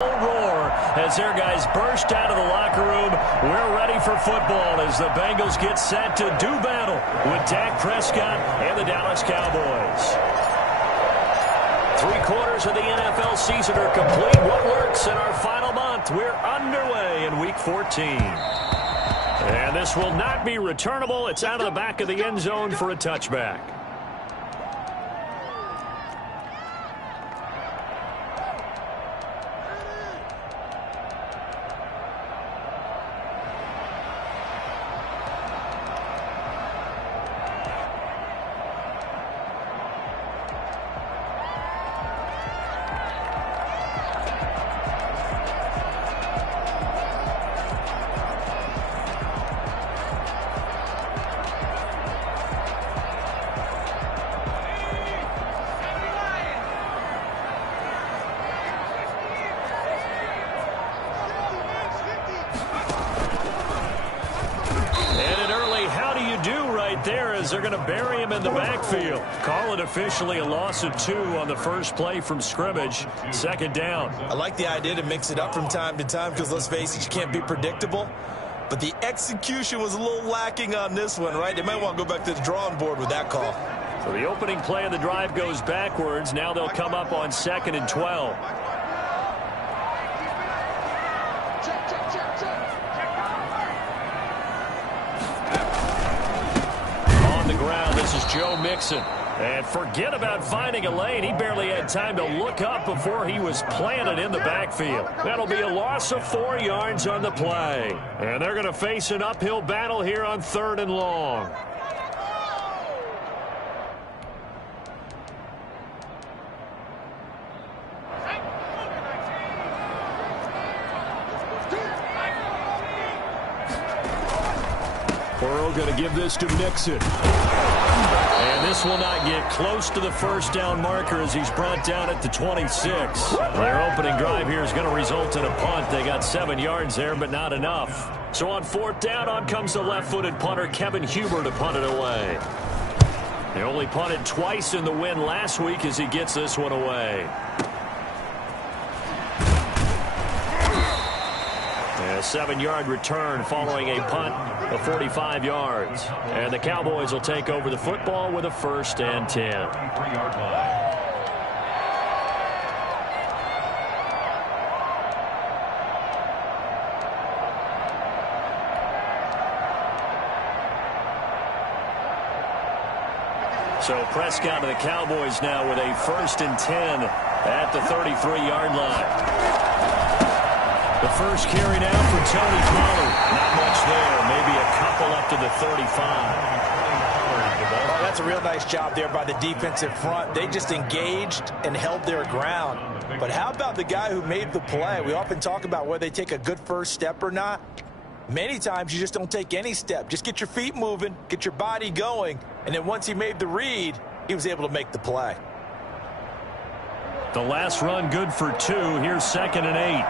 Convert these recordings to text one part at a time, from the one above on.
Roar as their guys burst out of the locker room. We're ready for football as the Bengals get set to do battle with Dak Prescott and the Dallas Cowboys. 3/4 of the NFL season are complete. What works in our final month? We're underway in Week 14. And this will not be returnable. It's out of the back of the end zone for a touchback. They're going to bury him in the backfield. Call it officially a loss of 2 on the first play from scrimmage. 2nd down. I like the idea to mix it up from time to time because, let's face it, you can't be predictable. But the execution was a little lacking on this one, right? They might want to go back to the drawing board with that call. So the opening play of the drive goes backwards. Now they'll come up on 2nd and 12. Joe Mixon. And forget about finding a lane. He barely had time to look up before he was planted in the backfield. That'll be a loss of 4 yards on the play. And they're going to face an uphill battle here on 3rd and long. Burrow going to give this to Mixon. And this will not get close to the first down marker as he's brought down at the 26. Their opening drive here is going to result in a punt. They got 7 yards there, but not enough. So on 4th down, on comes the left-footed punter, Kevin Huber, to punt it away. They only punted twice in the win last week as he gets this one away. A 7-yard return following a punt of 45 yards. And the Cowboys will take over the football with a 1st and 10. So Prescott and the Cowboys now with a 1st and 10 at the 33-yard line. The first carry now for Tony Pollard. Not much there. Maybe a couple up to the 35. Oh, that's a real nice job there by the defensive front. They just engaged and held their ground. But how about the guy who made the play? We often talk about whether they take a good first step or not. Many times you just don't take any step. Just get your feet moving, get your body going, and then once he made the read, he was able to make the play. The last run good for 2. Here's 2nd and 8.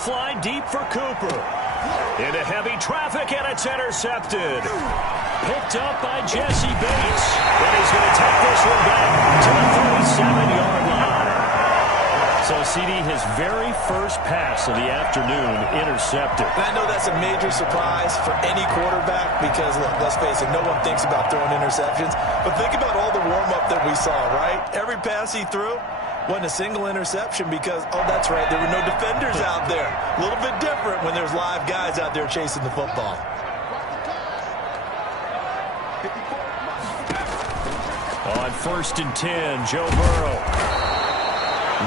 Fly deep for Cooper. Into heavy traffic, and it's intercepted. Picked up by Jesse Bates. And he's going to take this one back to the 37-yard line. So, CD, his very first pass of the afternoon intercepted. And I know that's a major surprise for any quarterback because, look, let's face it, no one thinks about throwing interceptions. But think about all the warm-up that we saw, right? Every pass he threw wasn't a single interception because, oh, that's right, there were no defenders out there. A little bit different when there's live guys out there chasing the football. On 1st and 10, Joe Burrow.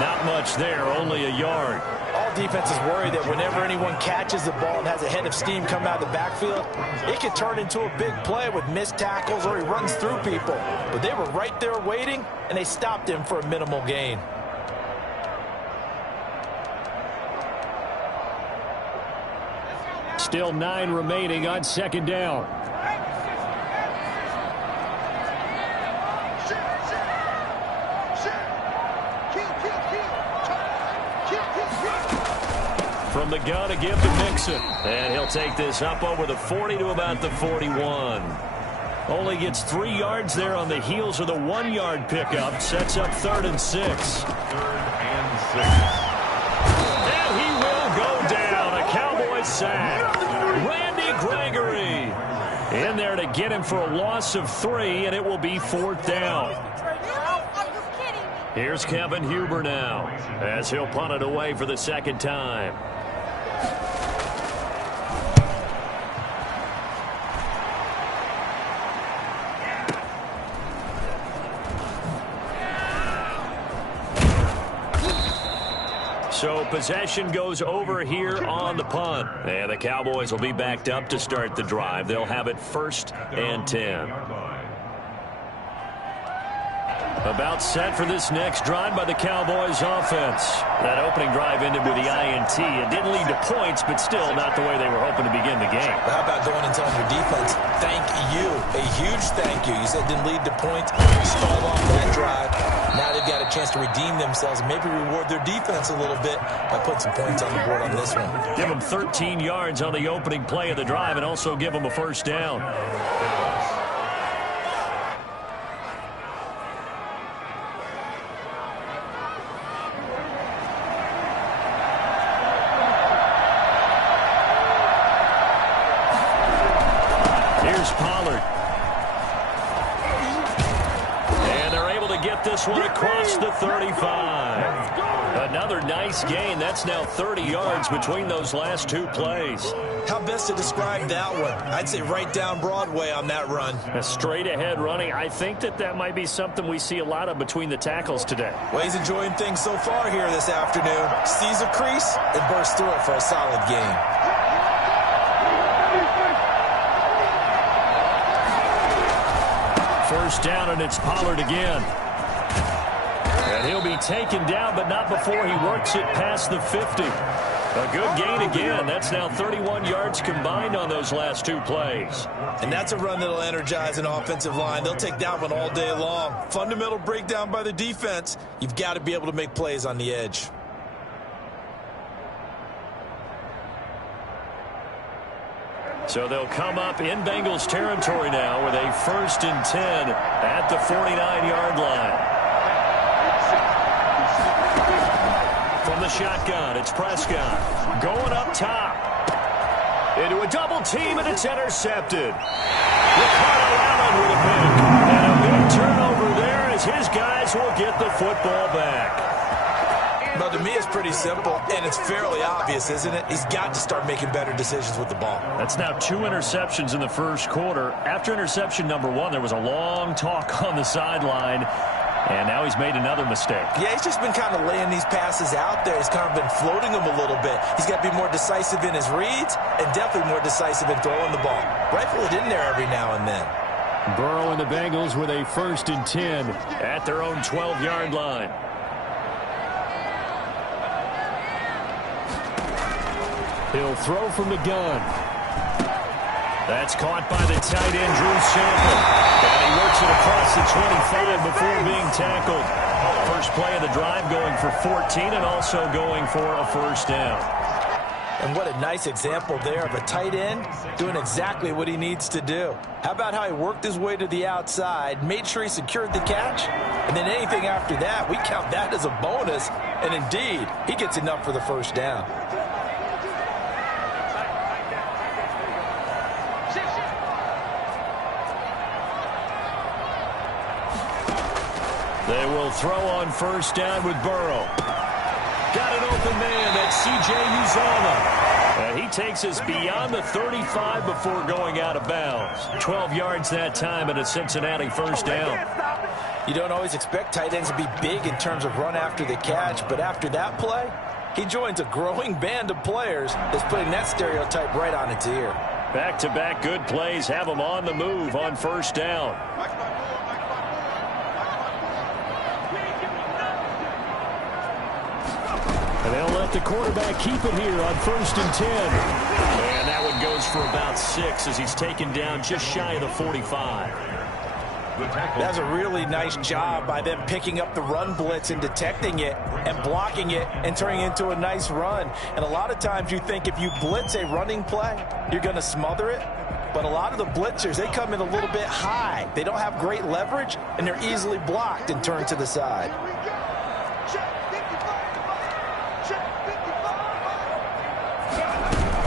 Not much there, only a yard. All defenses worry that whenever anyone catches the ball and has a head of steam come out of the backfield, it could turn into a big play with missed tackles or he runs through people. But they were right there waiting, and they stopped him for a minimal gain. Still 9 remaining on 2nd down. From the gun, a give to Mixon. And he'll take this up over the 40 to about the 41. Only gets 3 yards there on the heels of the 1-yard pickup. Sets up 3rd and 6. 3rd and 6. And he will go down. A Cowboys sack. Randy Gregory in there to get him for a loss of 3, and it will be 4th down. Here's Kevin Huber now as he'll punt it away for the 2nd time. So possession goes over here on the punt. And the Cowboys will be backed up to start the drive. They'll have it 1st and 10. About set for this next drive by the Cowboys offense. That opening drive ended with the INT. It didn't lead to points, but still not the way they were hoping to begin the game. How about going and telling your defense, thank you, a huge thank you. You said it didn't lead to points. Stall off that drive. Now they've got a chance to redeem themselves and maybe reward their defense a little bit by putting some points on the board on this one. Give them 13 yards on the opening play of the drive and also give them a 1st down. This one across the 35. Another nice gain. That's now 30 yards between those last 2 plays. How best to describe that one? I'd say right down Broadway on that run. A straight ahead running. I think that might be something we see a lot of between the tackles today. Well, he's enjoying things so far here this afternoon. Sees a crease and bursts through it for a solid gain. First down, and it's Pollard again. And he'll be taken down, but not before he works it past the 50. A good gain again. That's now 31 yards combined on those last 2 plays. And that's a run that'll energize an offensive line. They'll take that one all day long. Fundamental breakdown by the defense. You've got to be able to make plays on the edge. So they'll come up in Bengals territory now with a 1st and 10 at the 49-yard line. From the shotgun, it's Prescott going up top. Into a double team, and it's intercepted. Ricardo Allen with a pick. And a big turnover there as his guys will get the football back. Well, to me, it's pretty simple, and it's fairly obvious, isn't it? He's got to start making better decisions with the ball. That's now 2 interceptions in the 1st quarter. After interception number 1, there was a long talk on the sideline, and now he's made another mistake. Yeah, he's just been kind of laying these passes out there. He's kind of been floating them a little bit. He's got to be more decisive in his reads and definitely more decisive in throwing the ball. Rifle it in there every now and then. Burrow and the Bengals with a 1st and 10 at their own 12-yard line. He'll throw from the gun. That's caught by the tight end, Drew Sample. And he works it across the 25 before being tackled. First play of the drive going for 14 and also going for a 1st down. And what a nice example there of a tight end doing exactly what he needs to do. How about how he worked his way to the outside, made sure he secured the catch, and then anything after that, we count that as a bonus. And indeed, he gets enough for the 1st down. They will throw on 1st down with Burrow. Got an open man. That's C.J. Uzomah. And he takes us beyond the 35 before going out of bounds. 12 yards that time and a Cincinnati 1st down. You don't always expect tight ends to be big in terms of run after the catch, but after that play, he joins a growing band of players that's putting that stereotype right on its ear. Back-to-back good plays have him on the move on 1st down. And they'll let the quarterback keep it here on 1st and 10. And that one goes for about 6 as he's taken down just shy of the 45. The tackle. That's a really nice job by them picking up the run blitz and detecting it and blocking it and turning it into a nice run. And a lot of times you think if you blitz a running play, you're going to smother it. But a lot of the blitzers, they come in a little bit high. They don't have great leverage, and they're easily blocked and turned to the side.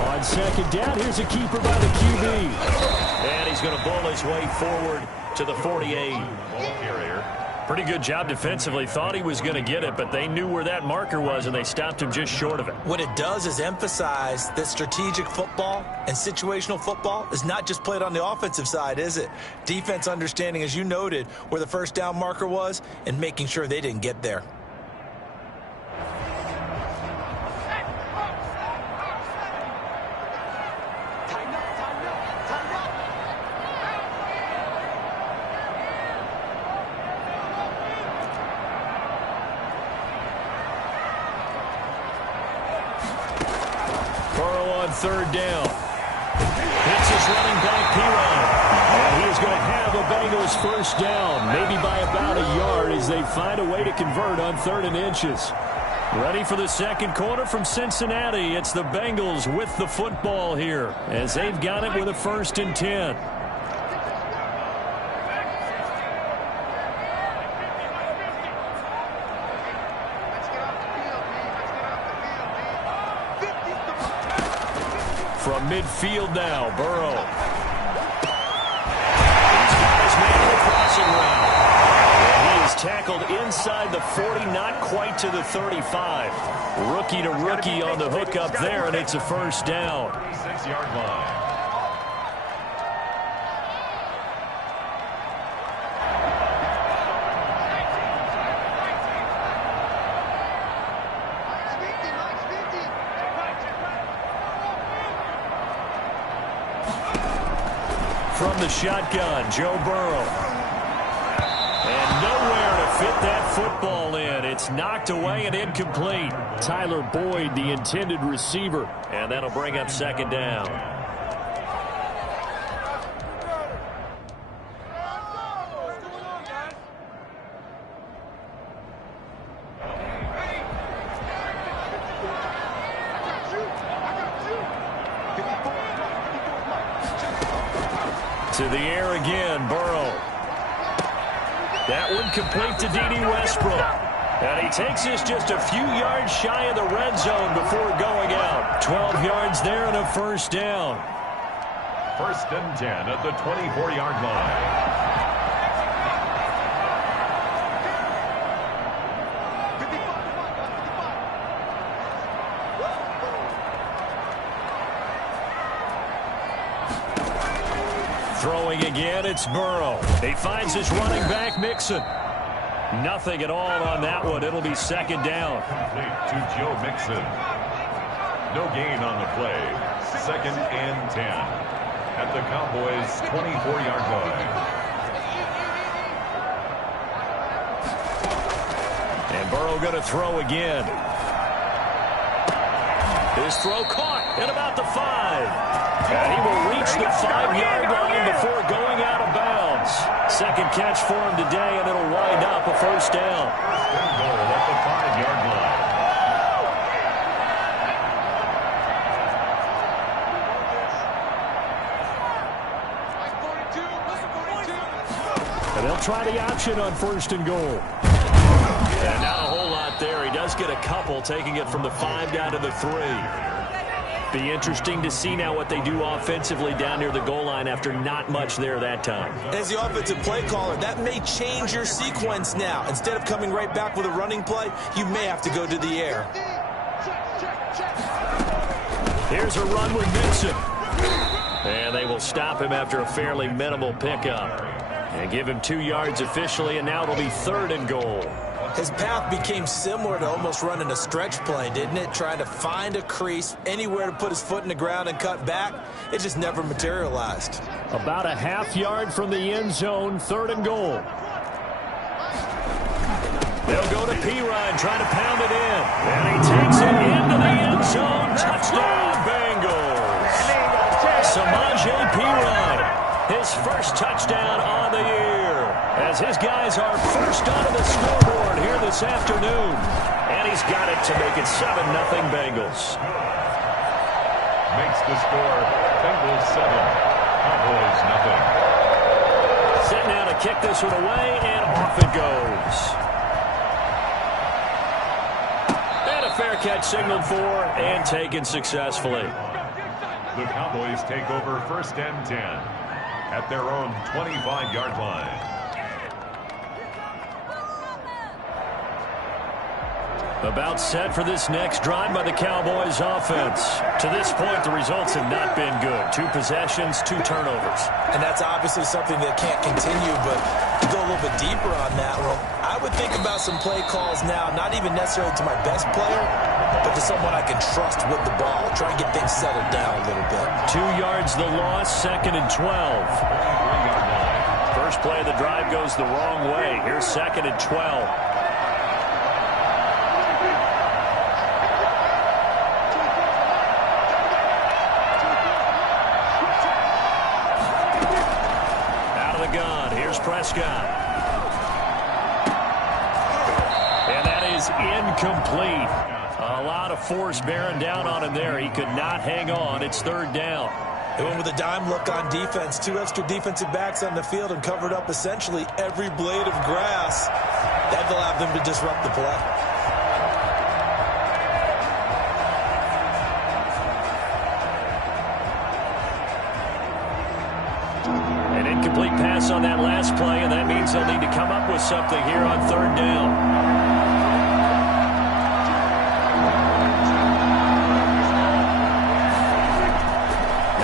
On second down, here's a keeper by the QB. And he's going to bowl his way forward to the 48. Ball carrier. Pretty good job defensively. Thought he was going to get it, but they knew where that marker was, and they stopped him just short of it. What it does is emphasize that strategic football and situational football is not just played on the offensive side, is it? Defense understanding, as you noted, where the first down marker was and making sure they didn't get there. Third down. Hits his running back, P5. And he is going to have a Bengals first down, maybe by about a yard as they find a way to convert on 3rd and inches. Ready for the second quarter from Cincinnati. It's the Bengals with the football here as they've got it with a 1st and 10. From midfield now, Burrow. He's got his man in the crossing route. And he is tackled inside the 40, not quite to the 35. Rookie to rookie on the hook up there, and it's a first down. 6-yard line. From the shotgun, Joe Burrow. And nowhere to fit that football in. It's knocked away and incomplete. Tyler Boyd, the intended receiver. And that'll bring up 2nd down. To the air again, Burrow. That one complete to Dede Westbrook. And he takes this just a few yards shy of the red zone before going out. 12 yards there and a first down. 1st and 10 at the 24-yard line. Throwing again, it's Burrow. He finds his running back, Mixon. Nothing at all on that one. It'll be 2nd down. Complete to Joe Mixon. No gain on the play. 2nd and 10 at the Cowboys' 24-yard line. And Burrow going to throw again. His throw caught at about the 5. And he will reach the 5-yard line before going out of bounds. Second catch for him today, and it'll wind up a first down. First and goal at the 5-yard line. And they'll try the option on 1st and goal. And not a whole lot there. He does get a couple, taking it from the 5 down to the 3. Be interesting to see now what they do offensively down near the goal line after not much there that time. As the offensive play caller, that may change your sequence now. Instead of coming right back with a running play, you may have to go to the air. Here's a run with Mixon. And they will stop him after a fairly minimal pickup. And give him 2 yards officially, and now it'll be 3rd and goal. His path became similar to almost running a stretch play, didn't it? Trying to find a crease, anywhere to put his foot in the ground and cut back. It just never materialized. About a half yard from the end zone, 3rd and goal. They'll go to P5, trying to pound it in. And he takes it into the end zone. Touchdown, Bengals. Samaje P5, his first touchdown on the year. as his guys are first onto the scoreboard here this afternoon. And he's got it to make it 7-0 Bengals. Makes the score Bengals 7, Cowboys nothing. Set now to kick this one away, and off it goes. And a fair catch signaled for and taken successfully. The Cowboys take over 1st and 10 at their own 25-yard line. About set for this next drive by the Cowboys offense. To this point, the results have not been good. 2 possessions, 2 turnovers. And that's obviously something that can't continue, but to go a little bit deeper on that one, I would think about some play calls now, not even necessarily to my best player, but to someone I can trust with the ball. Try and get things settled down a little bit. 2 yards the loss, 2nd and 12. First play of the drive goes the wrong way. Here's 2nd and 12. Prescott. And that is incomplete. A lot of force bearing down on him there. He could not hang on. It's 3rd down. They went with a dime look on defense. 2 extra defensive backs on the field and covered up essentially every blade of grass. That allowed them to disrupt the play. Pass on that last play, and that means they'll need to come up with something here on 3rd down.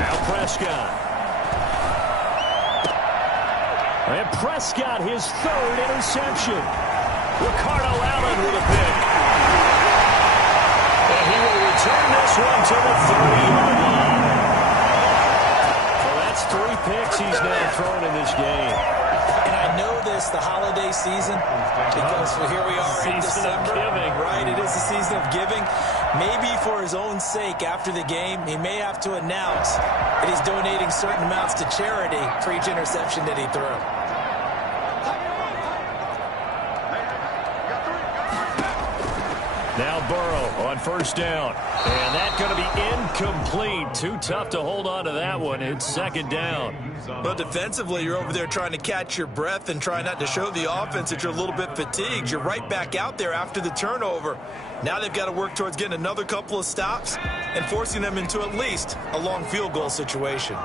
Now Prescott. And Prescott, his 3rd interception. Ricardo Allen with a pick. And he will return this one to the 30-yard line. 3 picks he's now thrown in this game. And I know this, the holiday season, because here we are in December. Right, it is the season of giving. Maybe for his own sake, after the game, he may have to announce that he's donating certain amounts to charity for each interception that he threw. Now Burrow on 1st down. And that's going to be incomplete. Too tough to hold on to that one. It's 2nd down. But defensively, you're over there trying to catch your breath and try not to show the offense that you're a little bit fatigued. You're right back out there after the turnover. Now they've got to work towards getting another couple of stops and forcing them into at least a long field goal situation.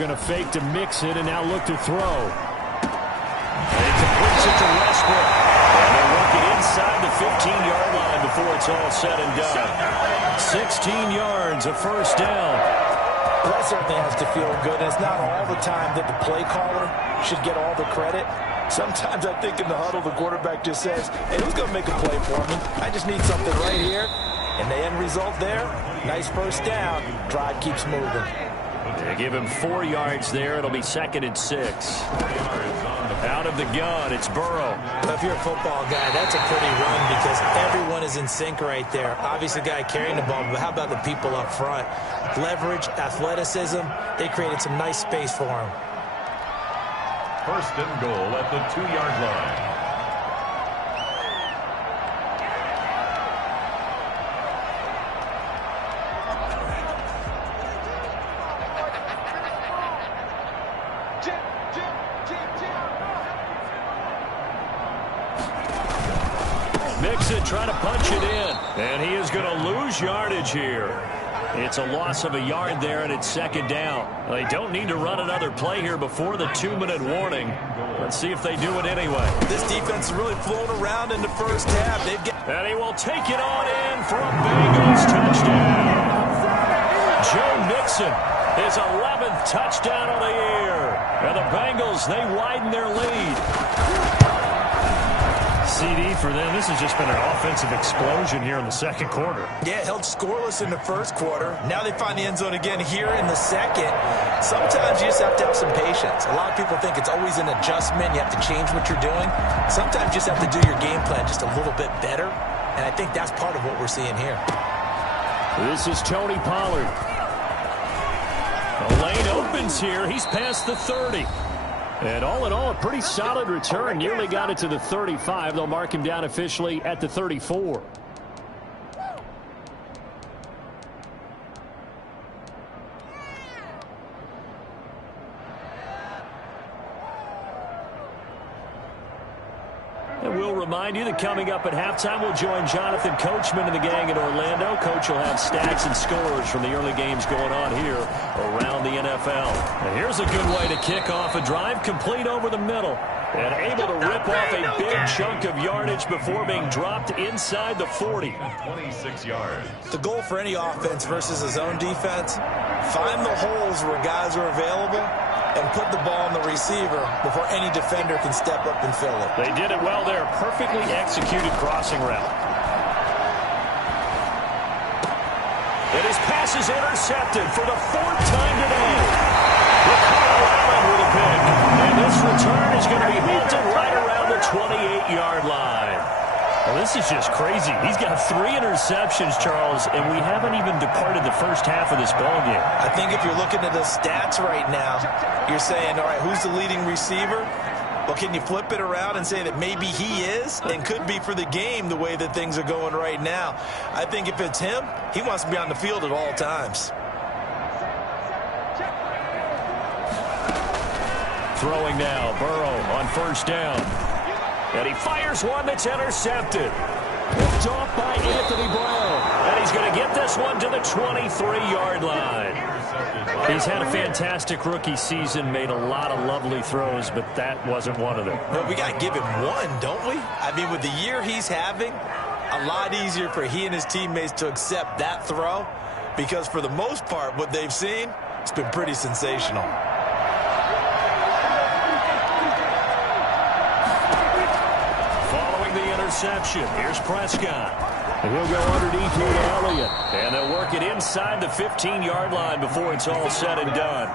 Going to fake to mix it and now look to throw. And he completes it to Westbrook. And they'll work it inside the 15-yard line before it's all said and done. 16 yards, a 1st down. Well, that certainly has to feel good. And it's not all the time that the play caller should get all the credit. Sometimes I think in the huddle, the quarterback just says, hey, who's going to make a play for me? I just need something right here. And the end result there, nice 1st down. Drive keeps moving. They give him 4 yards there. It'll be 2nd and 6. Out of the gun, it's Burrow. Well, if you're a football guy, that's a pretty run because everyone is in sync right there. Obviously, the guy carrying the ball, but how about the people up front? Leverage, athleticism, they created some nice space for him. 1st and goal at the 2-yard line. Trying to punch it in. And he is going to lose yardage here. It's a loss of a yard there, and it's 2nd down. They don't need to run another play here before the 2-minute warning. Let's see if they do it anyway. This defense is really flown around in the 1st half. And he will take it on in for a Bengals touchdown. Joe Mixon, his 11th touchdown of the year. And the Bengals, they widen their lead. CD for them. This has just been an offensive explosion here in the second quarter. Yeah, held scoreless in the first quarter. Now they find the end zone again here in the second. Sometimes you just have to have some patience. A lot of people think it's always an adjustment. You have to change what you're doing. Sometimes you just have to do your game plan just a little bit better. And I think that's part of what we're seeing here. This is Tony Pollard. The lane opens here. He's past the 30. And all in all, a pretty solid return. Nearly got it to the 35. They'll mark him down officially at the 34. And we'll remind you that coming up at halftime, we'll join Jonathan Coachman and the gang in Orlando. Coach will have stats and scores from the early games going on here around the NFL. And here's a good way to kick off a drive, complete over the middle, and able to rip off a big chunk of yardage before being dropped inside the 40. 26 yards. The goal for any offense versus a zone defense, find the holes where guys are available and put the ball on the receiver before any defender can step up and fill it. They did it well there. Perfectly executed crossing route. And his pass is intercepted for the fourth time today. Ricardo Allen with a pick. And this return is going to be halted right around the 28-yard line. Well, this is just crazy. He's got 3 interceptions, Charles, and we haven't even departed the first half of this ballgame. I think if you're looking at the stats right now, you're saying, all right, who's the leading receiver? Well, can you flip it around and say that maybe he is and could be for the game the way that things are going right now? I think if it's him, he wants to be on the field at all times. Throwing now, Burrow on first down. And he fires one that's intercepted. Picked off by Anthony Brown. And he's going to get this one to the 23-yard line. He's had a fantastic rookie season, made a lot of lovely throws, but that wasn't one of them. But we got to give him one, don't we? I mean, with the year he's having, a lot easier for he and his teammates to accept that throw because for the most part, what they've seen, it's been pretty sensational. Interception. Here's Prescott. And he'll go underneath here to Elliott. And they'll work it inside the 15-yard line before it's all said and done.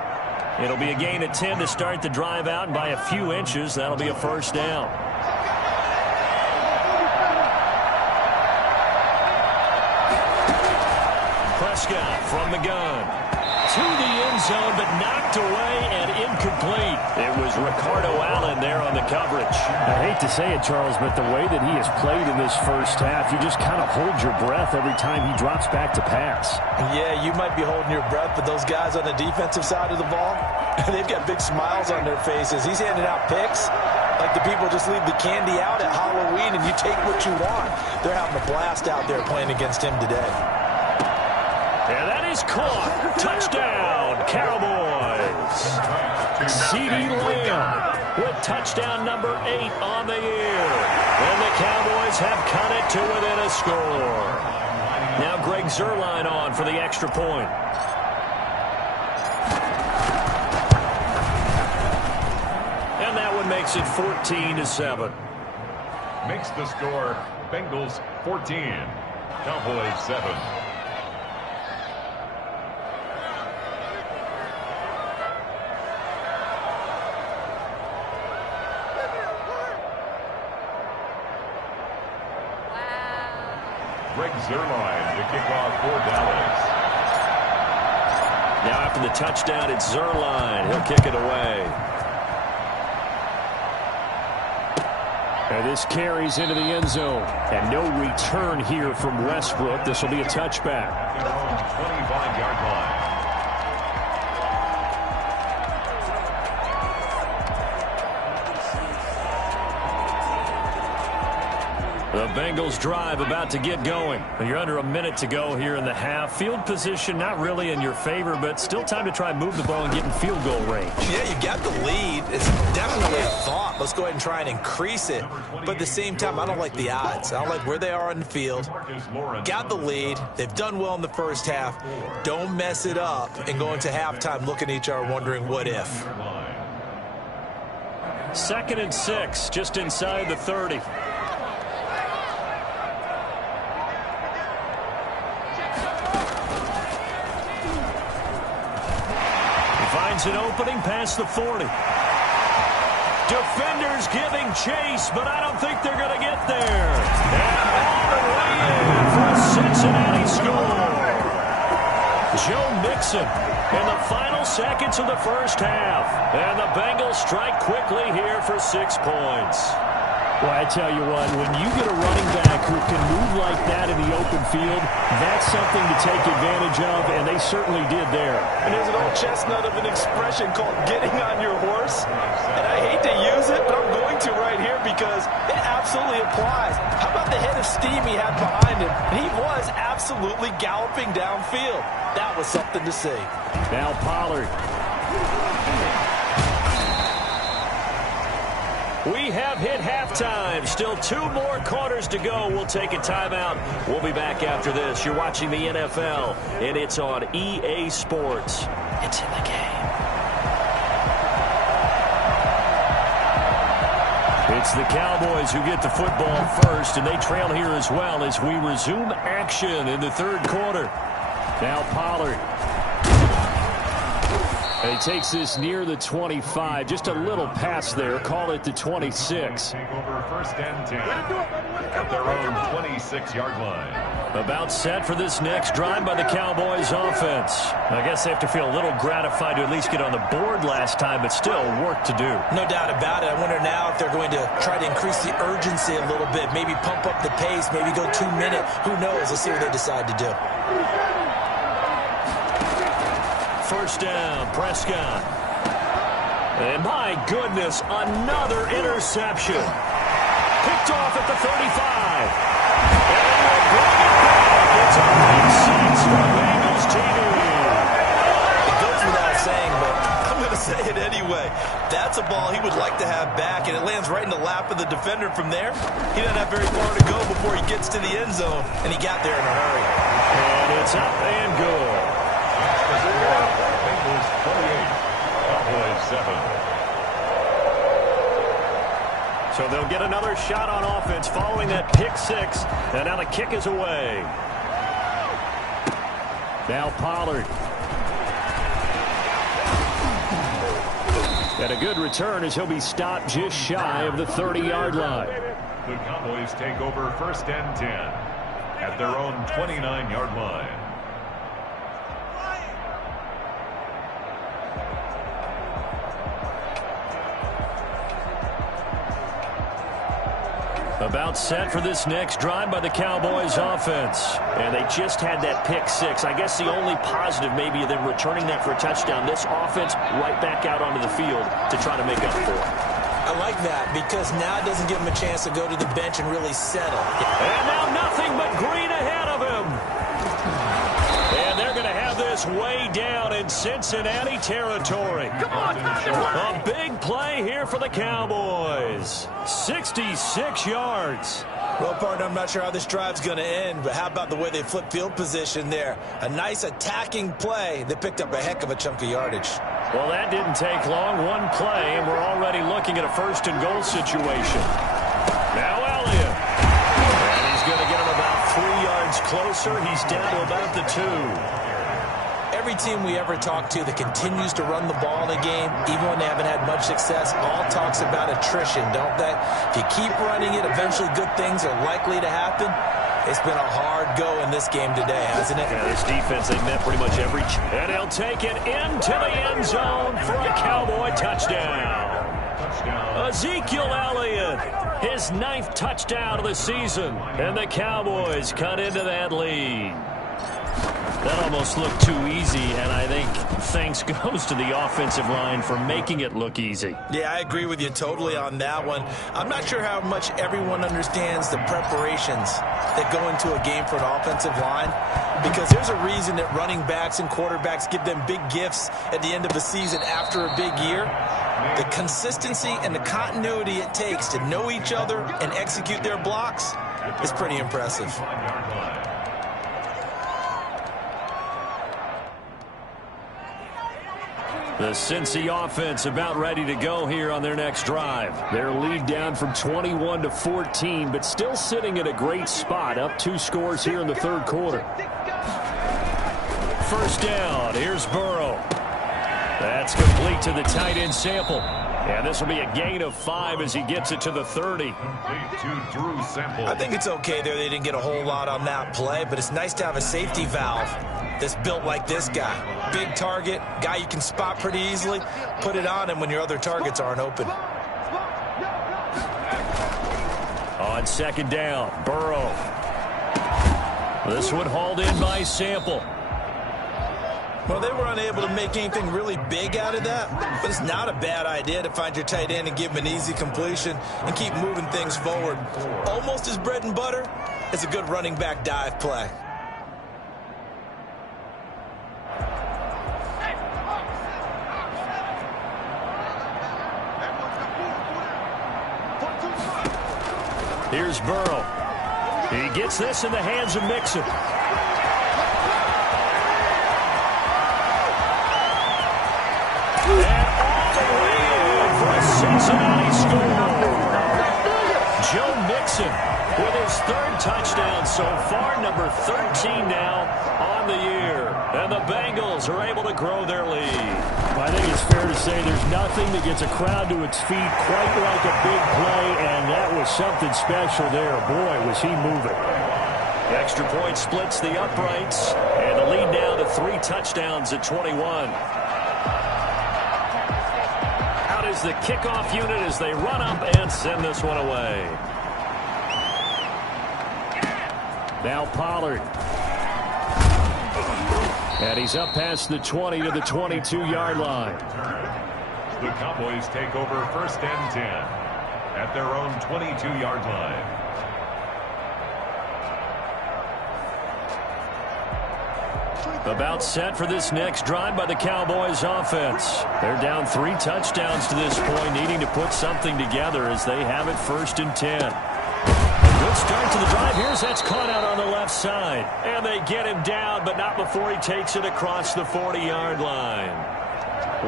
It'll be a gain of 10 to start the drive out, and by a few inches, that'll be a first down. Prescott from the gun. To the end zone, but knocked away and incomplete. It was Ricardo Allen there on the coverage. I hate to say it, Charles, but the way that he has played in this first half, you just kind of hold your breath every time he drops back to pass. Yeah, you might be holding your breath, but those guys on the defensive side of the ball, they've got big smiles on their faces. He's handing out picks like the people just leave the candy out at Halloween and you take what you want. They're having a blast out there playing against him today. And that is caught. Touchdown, Cowboys. CeeDee Lamb with touchdown number 8 on the year. And the Cowboys have cut it to within a score. Now Greg Zuerlein on for the extra point. And that one makes it 14-7. Makes the score Bengals 14, Cowboys 7. Greg Zuerlein to kick off for Dallas. Now after the touchdown, it's Zuerlein. He'll kick it away. And this carries into the end zone. And no return here from Westbrook. This will be a touchback. 25-yard line. The Bengals drive about to get going. You're under a minute to go here in the half. Field position not really in your favor, but still time to try and move the ball and get in field goal range. Yeah, you got the lead. It's definitely a thought. Let's go ahead and try and increase it. But at the same time, I don't like the odds. I don't like where they are on the field. Got the lead. They've done well in the first half. Don't mess it up and go into halftime looking at each other wondering what if. 2nd and 6, just inside the 30. Finds an opening past the 40. Defenders giving chase, but I don't think they're going to get there. And all the way in for a Cincinnati score. Joe Mixon in the final seconds of the first half. And the Bengals strike quickly here for 6 points. Well, I tell you what, when you get a running back who can move like that in the open field, that's something to take advantage of, and they certainly did there. And there's an old chestnut of an expression called getting on your horse. And I hate to use it, but I'm going to right here because it absolutely applies. How about the head of steam he had behind him? He was absolutely galloping downfield. That was something to see. Now Pollard. We have hit halftime. Still 2 more quarters to go. We'll take a timeout. We'll be back after this. You're watching the NFL, and it's on EA Sports. It's in the game. It's the Cowboys who get the football first, and they trail here as well as we resume action in the third quarter. Now Pollard. He takes this near the 25. Just a little pass there. Call it the 26. Take over first and 10 at their own 26-yard line. About set for this next drive by the Cowboys offense. I guess they have to feel a little gratified to at least get on the board last time, but still work to do. No doubt about it. I wonder now if they're going to try to increase the urgency a little bit, maybe pump up the pace, maybe go 2-minute. Who knows? Let's see what they decide to do. First down, Prescott. And my goodness, another interception. Picked off at the 35. And they will bring it back. It's a big 6 for Bengals TV. It goes without saying, but I'm going to say it anyway. That's a ball he would like to have back, and it lands right in the lap of the defender from there. He doesn't have very far to go before he gets to the end zone, and he got there in a hurry. And it's up and good. Bengals 28, Cowboys 7. So they'll get another shot on offense following that pick 6. And now the kick is away. Now Pollard. And a good return as he'll be stopped just shy of the 30-yard line. The Cowboys take over first and 10 at their own 29-yard line. About set for this next drive by the Cowboys offense. And they just had that pick 6. I guess the only positive maybe of them returning that for a touchdown. This offense right back out onto the field to try to make up for it. I like that because now it doesn't give him a chance to go to the bench and really settle. And now nothing but green ahead of him. And they're going to have this way down in Cincinnati territory. Come on, a big play here for the Cowboys. 66 yards. Well, partner, I'm not sure how this drive's going to end, but how about the way they flip field position there? A nice attacking play that picked up a heck of a chunk of yardage. Well, that didn't take long. One play, and we're already looking at a first-and-goal situation. Now Elliott. And he's going to get him about 3 yards closer. He's down to about the 2. Every team we ever talk to that continues to run the ball in a game, even when they haven't had much success, all talks about attrition, don't they? If you keep running it, eventually good things are likely to happen. It's been a hard go in this game today, hasn't it? Yeah, this defense, they met pretty much every... And he'll take it into the end zone for a Cowboy touchdown. Ezekiel Elliott, his 9th touchdown of the season. And the Cowboys cut into that lead. That almost looked too easy, and I think thanks goes to the offensive line for making it look easy. Yeah, I agree with you totally on that one. I'm not sure how much everyone understands the preparations that go into a game for an offensive line, because there's a reason that running backs and quarterbacks give them big gifts at the end of the season after a big year. The consistency and the continuity it takes to know each other and execute their blocks is pretty impressive. The Cincy offense about ready to go here on their next drive. Their lead down from 21 to 14, but still sitting at a great spot, up 2 scores here in the third quarter. First down, here's Burrow. That's complete to the tight end Sample. And this will be a gain of 5 as he gets it to the 30. Complete to Drew Sample. I think it's okay there. They didn't get a whole lot on that play, but it's nice to have a safety valve that's built like this guy. Big target, guy you can spot pretty easily. Put it on him when your other targets aren't open. On second down, Burrow. This one hauled in by Sample. Well, they were unable to make anything really big out of that, but it's not a bad idea to find your tight end and give him an easy completion and keep moving things forward. Almost as bread and butter as a good running back dive play. Here's Burrow. He gets this in the hands of Mixon. And all the way in for a Cincinnati score. Joe Mixon with his 3rd touchdown so far, number 13 now on the year. And the Bengals are able to grow their lead. I think it's fair to say there's nothing that gets a crowd to its feet quite like a big play, and that was something special there. Boy, was he moving. Extra point splits the uprights, and the lead now to 3 touchdowns at 21. Out is the kickoff unit as they run up and send this one away. Now Pollard. And he's up past the 20 to the 22-yard line. The Cowboys take over 1st and 10 at their own 22-yard line. About set for this next drive by the Cowboys offense. They're down 3 touchdowns to this point, needing to put something together as they have it 1st and 10. Good start to the drive. Here's that's caught out on the left side. And they get him down, but not before he takes it across the 40-yard line.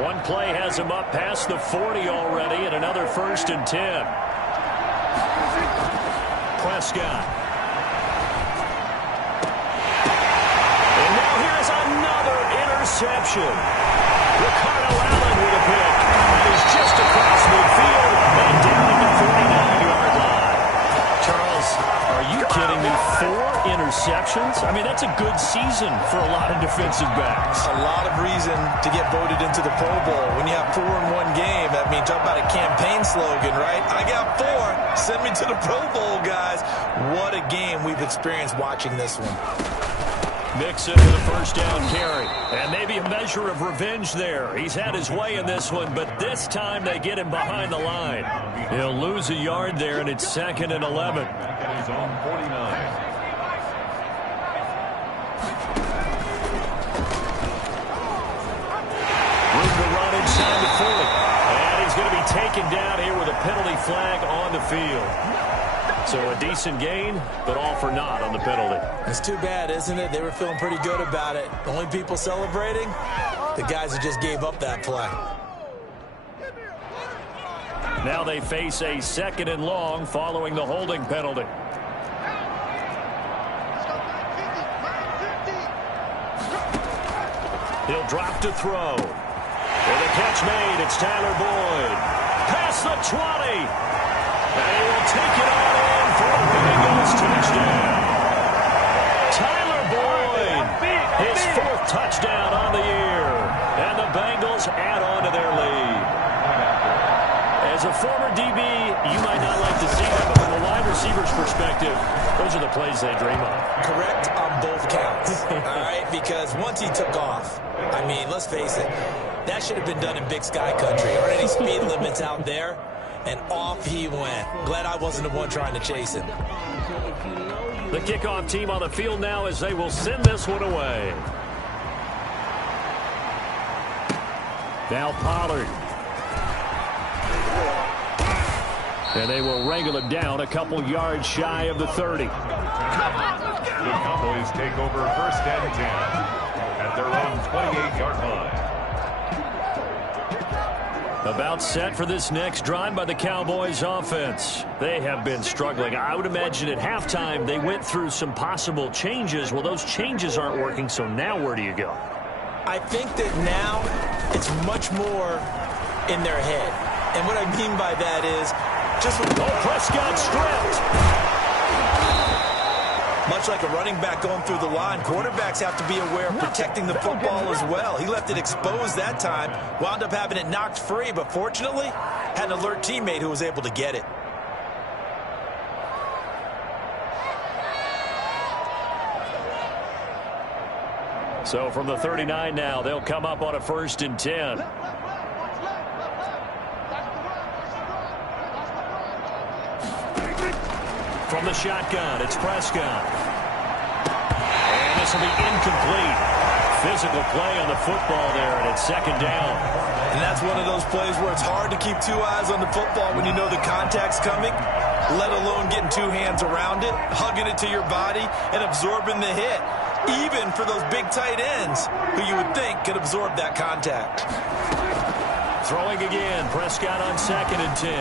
One play has him up past the 40 already, and another 1st and 10. Prescott. And now here's another interception. Ricardo Allen with a pick. He's just across midfield and down at the 49-yard line. Charles, are you kidding me? 4 interceptions? I mean, that's a good season for a lot of defensive backs. A lot of reason to get voted into the Pro Bowl. When you have 4 in one game, I mean, talk about a campaign slogan, right? I got 4. Send me to the Pro Bowl, guys. What a game we've experienced watching this one. Mixon with a 1st down carry. And maybe a measure of revenge there. He's had his way in this one, but this time they get him behind the line. He'll lose a yard there, and it's 2nd and 11. At his own 49. Inside the 40. And he's going to be taken down here with a penalty flag on the field. So a decent gain, but all for naught on the penalty. It's too bad, isn't it? They were feeling pretty good about it. The only people celebrating, the guys who just gave up that play. Now they face a 2nd and long following the holding penalty. He'll drop to throw. And the catch made. It's Tyler Boyd. Past the 20. And he will take it all in for a Bengals touchdown. Tyler Boyd, his 4th touchdown on the year. And the Bengals add on to their lead. As a former DB, you might not like to see that, but from a wide receiver's perspective, those are the plays they dream of. Correct on both counts, all right? Because once he took off, I mean, let's face it, that should have been done in Big Sky Country. Aren't any speed limits out there? And off he went. Glad I wasn't the one trying to chase him. The kickoff team on the field now as they will send this one away. Now Pollard. And they will wrangle him down a couple yards shy of the 30. The Cowboys take over 1st and 10 at their own 28-yard line. About set for this next drive by the Cowboys offense. They have been struggling. I would imagine at halftime they went through some possible changes. Well, those changes aren't working, so now where do you go? I think that now it's much more in their head. And what I mean by that is just with Prescott stripped. Much like a running back going through the line, quarterbacks have to be aware of protecting the football as well. He left it exposed that time, wound up having it knocked free, but fortunately had an alert teammate who was able to get it. So from the 39 now, they'll come up on a 1st and 10. From the shotgun, it's Prescott. And this will be incomplete. Physical play on the football there, and it's 2nd down. And that's one of those plays where it's hard to keep 2 eyes on the football when you know the contact's coming, let alone getting 2 hands around it, hugging it to your body, and absorbing the hit, even for those big tight ends who you would think could absorb that contact. Throwing again, Prescott on 2nd and 10.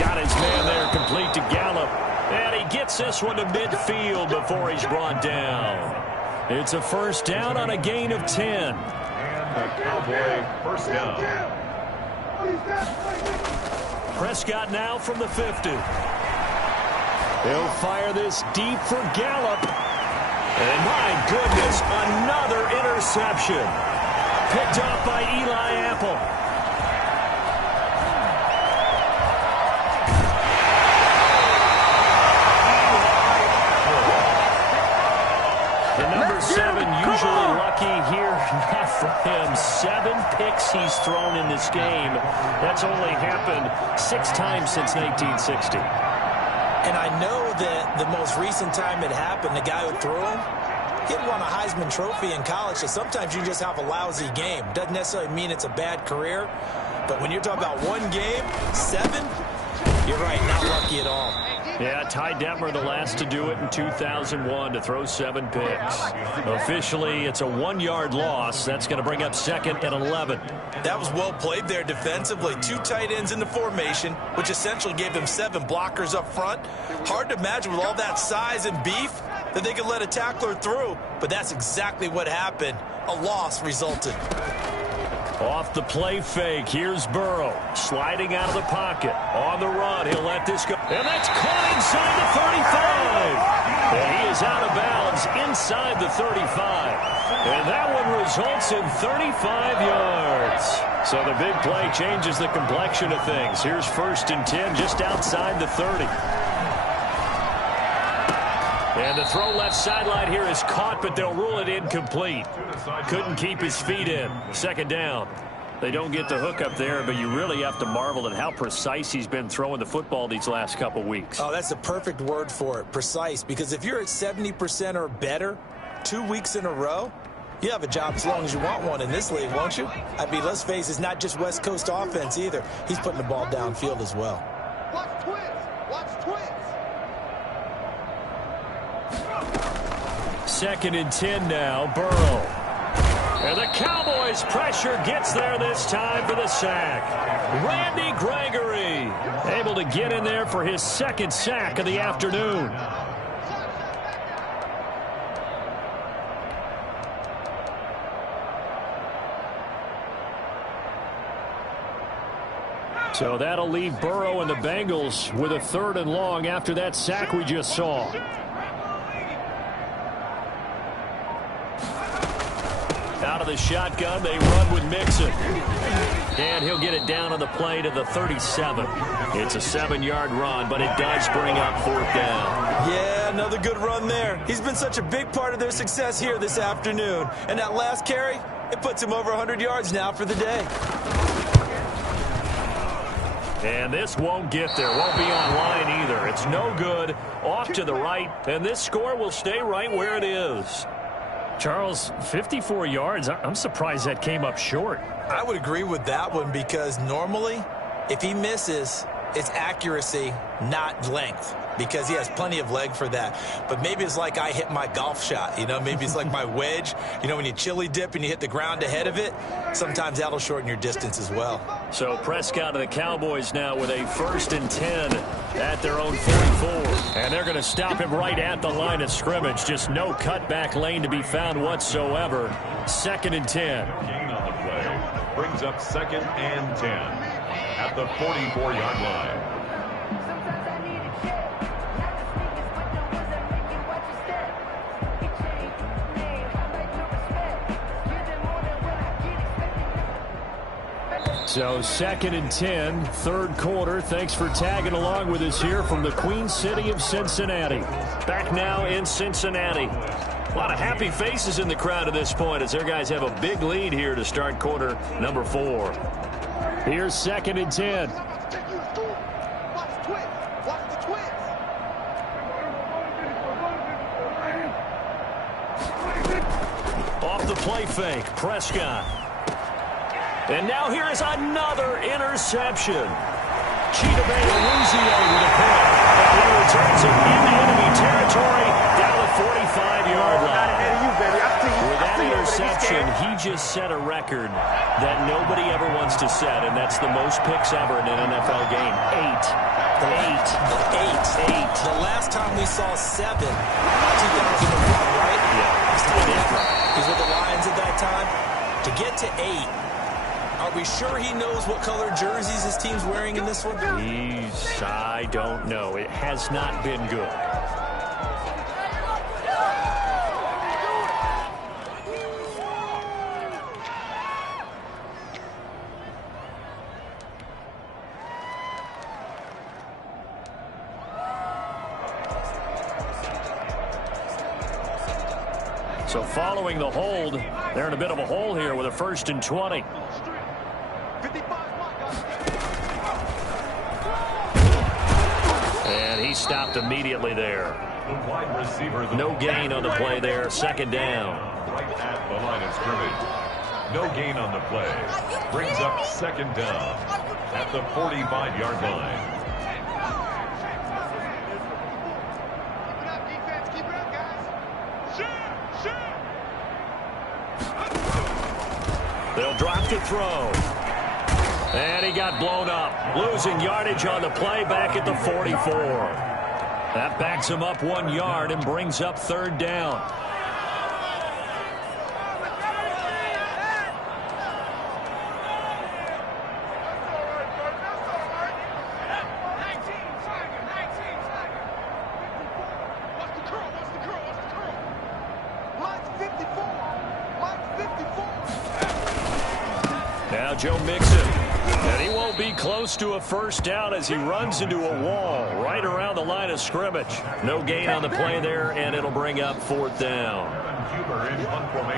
Got his man there, complete to Gallup. And he gets this one to midfield before he's brought down. It's a 1st down on a gain of 10. And the Cowboy 1st down. Prescott now from the 50. He'll fire this deep for Gallup. And my goodness, another interception. Picked off by Eli Apple. The number 7 usually lucky here. Not for him. 7 picks he's thrown in this game. That's only happened 6 times since 1960. And I know that the most recent time it happened, the guy who threw him, he had won a Heisman Trophy in college, so sometimes you just have a lousy game. Doesn't necessarily mean it's a bad career, but when you're talking about 1 game, 7, you're right, not lucky at all. Yeah, Ty Detmer, the last to do it in 2001, to throw 7 picks. Officially, it's a 1-yard loss. That's going to bring up 2nd and 11. That was well played there defensively. 2 tight ends in the formation, which essentially gave them 7 blockers up front. Hard to imagine with all that size and beef that they could let a tackler through, but that's exactly what happened. A loss resulted. Off the play fake, here's Burrow. Sliding out of the pocket. On the run, he'll let this go. And that's caught inside the 35. And he is out of bounds inside the 35. And that one results in 35 yards. So the big play changes the complexion of things. Here's 1st and 10 just outside the 30. And the throw left sideline here is caught, but they'll rule it incomplete. Couldn't keep his feet in. 2nd down. They don't get the hook up there, but you really have to marvel at how precise he's been throwing the football these last couple weeks. Oh, that's the perfect word for it, precise, because if you're at 70% or better 2 weeks in a row, you have a job as long as you want one in this league, won't you? I mean, let's face it, it's not just West Coast offense either. He's putting the ball downfield as well. Watch twins. Watch twins. 2nd and 10 now, Burrow. And the Cowboys' pressure gets there this time for the sack. Randy Gregory able to get in there for his 2nd sack of the afternoon. So that'll leave Burrow and the Bengals with a 3rd and long after that sack we just saw. Out of the shotgun, they run with Mixon. And he'll get it down on the play to the 37. It's a 7-yard run, but it does bring up 4th down. Yeah, another good run there. He's been such a big part of their success here this afternoon. And that last carry, it puts him over 100 yards now for the day. And this won't get there. Won't be online either. It's no good. Off to the right. And this score will stay right where it is. Charles, 54 yards. I'm surprised that came up short. I would agree with that one because normally, if he misses, it's accuracy, not length. because he has plenty of leg for that. But maybe it's like I hit my golf shot, you know. Maybe it's like my wedge. You know, when you chili dip and you hit the ground ahead of it, sometimes that'll shorten your distance as well. So Prescott and the Cowboys now with a 1st and 10 at their own 44. And they're going to stop him right at the line of scrimmage. Just no cutback lane to be found whatsoever. 2nd and 10. Gain on the play brings up 2nd and 10 at the 44-yard line. So 2nd and 10, 3rd quarter. Thanks for tagging along with us here from the Queen City of Cincinnati. Back now in Cincinnati. A lot of happy faces in the crowd at this point as their guys have a big lead here to start quarter number 4. Here's 2nd and 10. Off the play fake, Prescott. And now here is another interception. Chidobe-Awuzie with a pick. And he returns it into enemy territory down the 45-yard line. With that interception, he just set a record that nobody ever wants to set, and that's the most picks ever in an NFL game. 8. The last time we saw 7, 2001, right? Yeah. He's with the Lions at that time. To get to 8, are we sure he knows what color jerseys his team's wearing in this one? I don't know. It has not been good. So following the hold, they're in a bit of a hole here with a 1st and 20. And he stopped immediately there. The wide receiver, No gain on the play there. 2nd down. Right at the line of scrimmage. No gain on the play. Brings up 2nd down at the 45-yard line. They'll drop the throw. And he got blown up. Losing yardage on the play back at the 44. That backs him up 1 yard and brings up 3rd down. Now Joe Mixon. And he won't be close to a 1st down as he runs into a wall right around the line of scrimmage. No gain on the play there, and it'll bring up 4th down.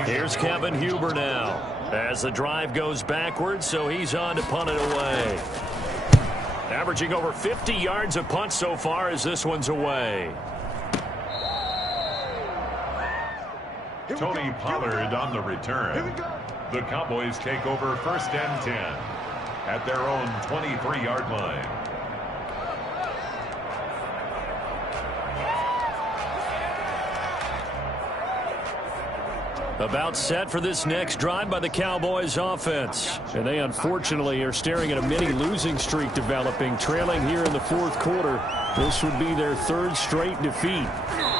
Here's Kevin Huber now as the drive goes backwards, so he's on to punt it away. Averaging over 50 yards a punt so far as this one's away. Tony Pollard on the return. The Cowboys take over 1st and 10 at their own 23-yard line. About set for this next drive by the Cowboys offense. And they unfortunately are staring at a mini losing streak developing, trailing here in the 4th quarter. This would be their 3rd straight defeat.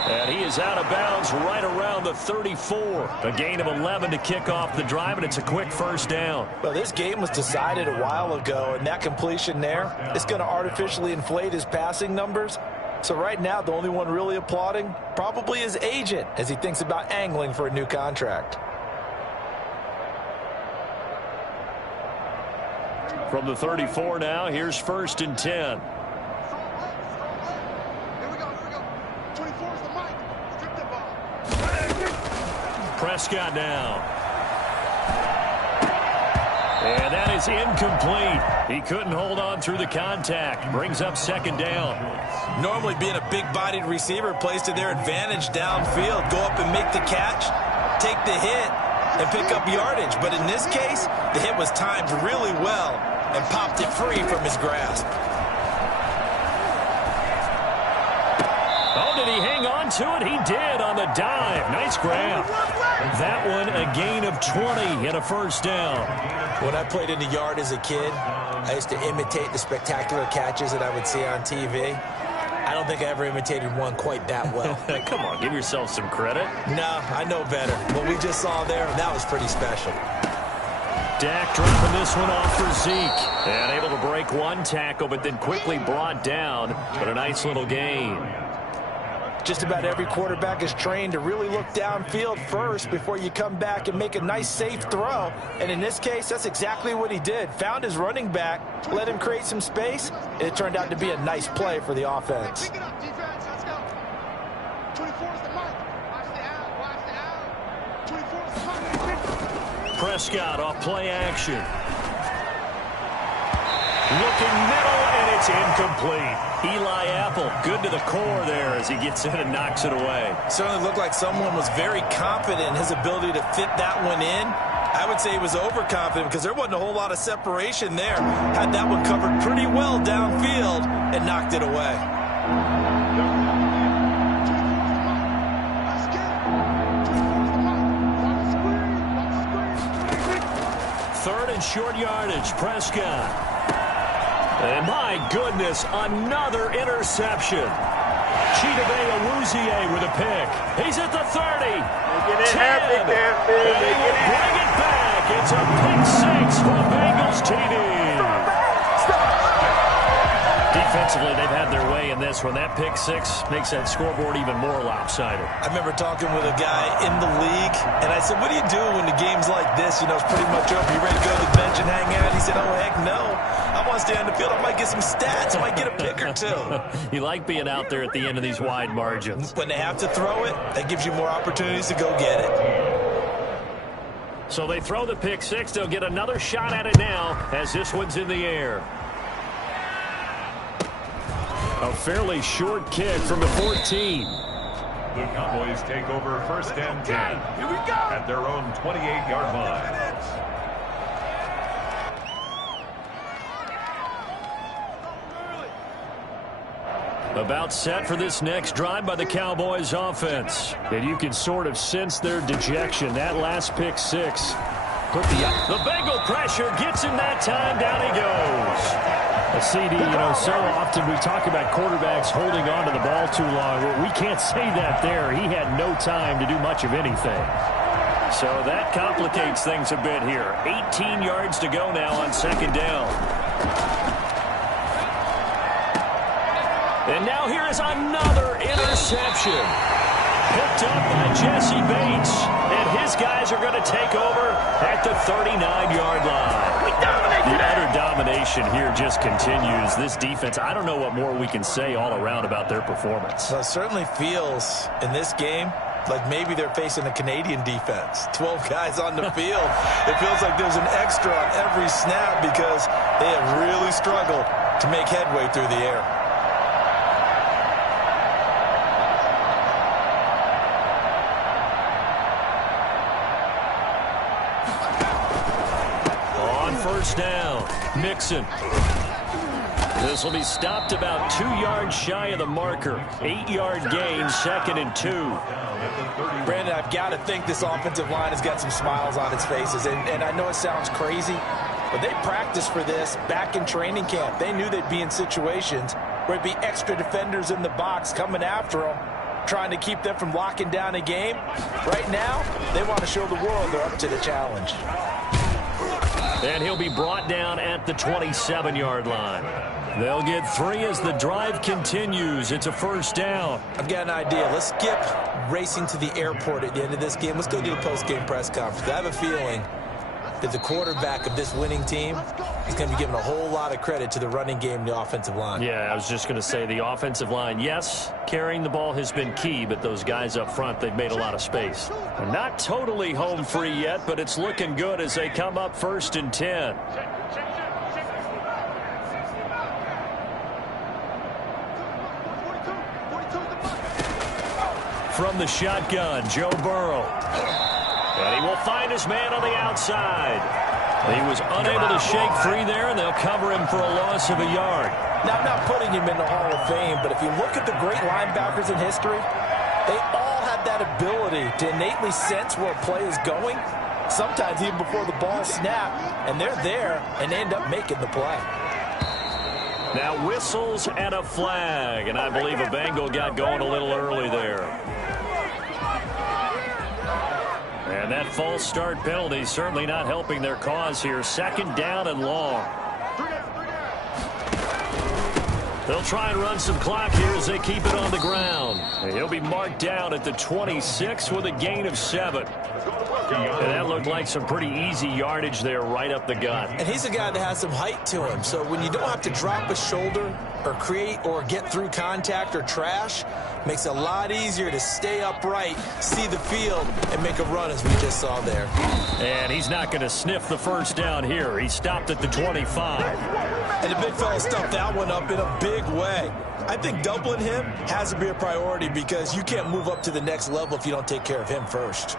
And he is out of bounds right around the 34. A gain of 11 to kick off the drive, and it's a quick 1st down. Well, this game was decided a while ago, and that completion there is going to artificially inflate his passing numbers. So right now, the only one really applauding probably his agent as he thinks about angling for a new contract. From the 34 now, here's 1st and 10. Prescott now. And that is incomplete. He couldn't hold on through the contact. Brings up 2nd down. Normally being a big-bodied receiver plays to their advantage downfield. Go up and make the catch, take the hit, and pick up yardage. But in this case, the hit was timed really well and popped it free from his grasp. Oh, did he hang on to it? He did on the dive. Nice grab. That one a gain of 20 and a first down. When I played in the yard as a kid, I used to imitate the spectacular catches that I would see on TV. I don't think I ever imitated one quite that well. Come on, give yourself some credit. No, I know better. What we just saw there, that was pretty special. Dak dropping this one off for Zeke. And able to break one tackle, but then quickly brought down. But a nice little gain. Just about every quarterback is trained to really look downfield first before you come back and make a nice, safe throw. And in this case, that's exactly what he did. Found his running back, let him create some space, and it turned out to be a nice play for the offense. Pick it up, defense. Let's go. 24 is the mark. Watch the out. Watch the out. 24 is the mark. Prescott off play action. Looking middle, and it's incomplete. Eli Apple, good to the core there as he gets in and knocks it away. Certainly looked like someone was very confident in his ability to fit that one in. I would say he was overconfident because there wasn't a whole lot of separation there. Had that one covered pretty well downfield and knocked it away. Third and short yardage, Prescott. And my goodness, another interception. Chidobe Awuzie with a pick. He's at the 30. They will bring it back. It's a pick 6 for Bengals TD. Defensively, they've had their way in this one. That pick 6 makes that scoreboard even more lopsided. I remember talking with a guy in the league, and I said, what do you do when the game's like this? You know, it's pretty much over. You ready to go to the bench and hang out? He said, oh, heck no. I want to stay on the field. I might get some stats. I might get a pick or two. You like being out there at the end of these wide margins. When they have to throw it, that gives you more opportunities to go get it. So they throw the pick 6. They'll get another shot at it now as this one's in the air. A fairly short kick from the 14. The Cowboys take over first and 10 Here we go. at their own 28-yard line. About set for this next drive by the Cowboys offense. And you can sort of sense their dejection. That last pick 6 put the Bengal pressure gets him that time. Down he goes. A CD, you know, so often we talk about quarterbacks holding on to the ball too long. Well, we can't say that there. He had no time to do much of anything. So that complicates things a bit here. 18 yards to go now on second down. And now here is another interception. Picked up by Jesse Bates. And his guys are going to take over at the 39-yard line. The utter domination here just continues. This defense, I don't know what more we can say all around about their performance. Well, it certainly feels in this game like maybe they're facing a Canadian defense. 12 guys on the field. It feels like there's an extra on every snap because they have really struggled to make headway through the air. First down, Mixon. This will be stopped about 2 yards shy of the marker. 8-yard gain, second and 2. Brandon, I've got to think this offensive line has got some smiles on its faces. And I know it sounds crazy, but they practiced for this back in training camp. They knew they'd be in situations where it'd be extra defenders in the box coming after them, trying to keep them from locking down a game. Right now, they want to show the world they're up to the challenge. And he'll be brought down at the 27-yard line. They'll get 3 as the drive continues. It's a first down. I've got an idea. Let's skip racing to the airport at the end of this game. Let's go do the post-game press conference. I have a feeling that the quarterback of this winning team is going to be given a whole lot of credit to the running game and the offensive line. Yeah, I was just going to say the offensive line, yes, carrying the ball has been key, but those guys up front, they've made a lot of space. Not totally home free yet, but it's looking good as they come up first and 10. From the shotgun, Joe Burrow. And he will find his man on the outside. He was unable to shake free there, and they'll cover him for a loss of a yard. Now, I'm not putting him in the Hall of Fame, but if you look at the great linebackers in history, they all have that ability to innately sense where a play is going, sometimes even before the ball snapped, and they're there and end up making the play. Now whistles and a flag, and I believe a Bengal got going a little early there. And that false start penalty certainly not helping their cause here. Second down and long. They'll try and run some clock here as they keep it on the ground. He'll be marked down at the 26 with a gain of 7. And that looked like some pretty easy yardage there right up the gut. And he's a guy that has some height to him. So when you don't have to drop a shoulder or create or get through contact or trash, makes it a lot easier to stay upright, see the field, and make a run as we just saw there. And he's not going to sniff the first down here. He stopped at the 25. And the big fella stuffed that one up in a big way. I think doubling him has to be a priority because you can't move up to the next level if you don't take care of him first.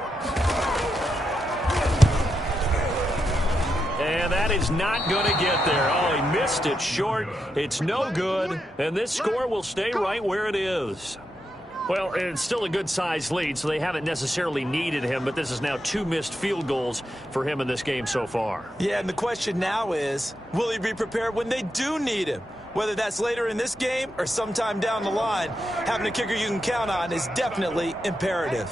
And that is not going to get there. Oh, he missed it short. It's no good. And this score will stay right where it is. Well, it's still a good-sized lead, so they haven't necessarily needed him, but this is now 2 missed field goals for him in this game so far. Yeah, and the question now is, will he be prepared when they do need him? Whether that's later in this game or sometime down the line, having a kicker you can count on is definitely imperative.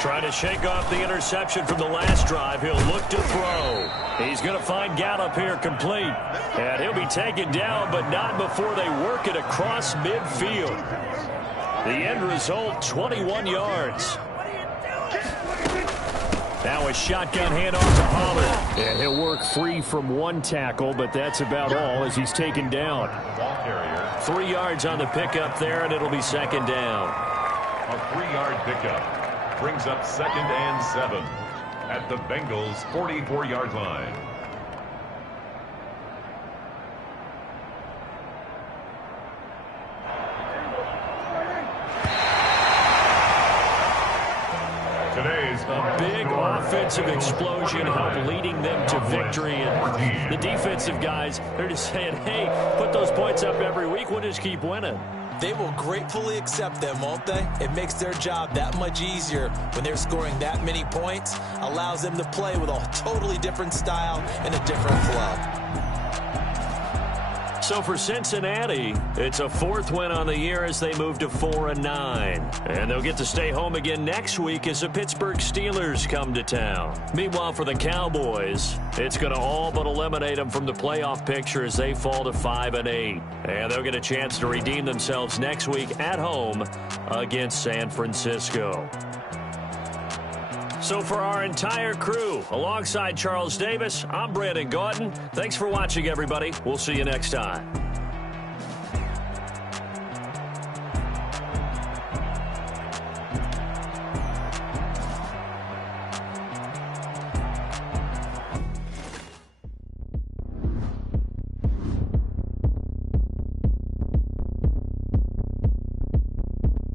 Trying to shake off the interception from the last drive. He'll look to throw. He's going to find Gallup here complete. And he'll be taken down, but not before they work it across midfield. The end result, 21 yards. Now a shotgun handoff to Pollard. And he'll work free from one tackle, but that's about all as he's taken down. 3 yards on the pickup there, and it'll be second down. A 3-yard pickup brings up 2nd and 7 at the Bengals' 44-yard line. Today's a big offensive explosion helped leading them to victory. And the defensive guys, they're just saying, hey, put those points up every week. We'll just keep winning. They will gratefully accept them, won't they? It makes their job that much easier when they're scoring that many points. Allows them to play with a totally different style and a different flow. So for Cincinnati, it's a 4th win on the year as they move to 4-9. And they'll get to stay home again next week as the Pittsburgh Steelers come to town. Meanwhile, for the Cowboys, it's going to all but eliminate them from the playoff picture as they fall to 5-8. And they'll get a chance to redeem themselves next week at home against San Francisco. So for our entire crew, alongside Charles Davis, I'm Brandon Gautin. Thanks for watching, everybody. We'll see you next time.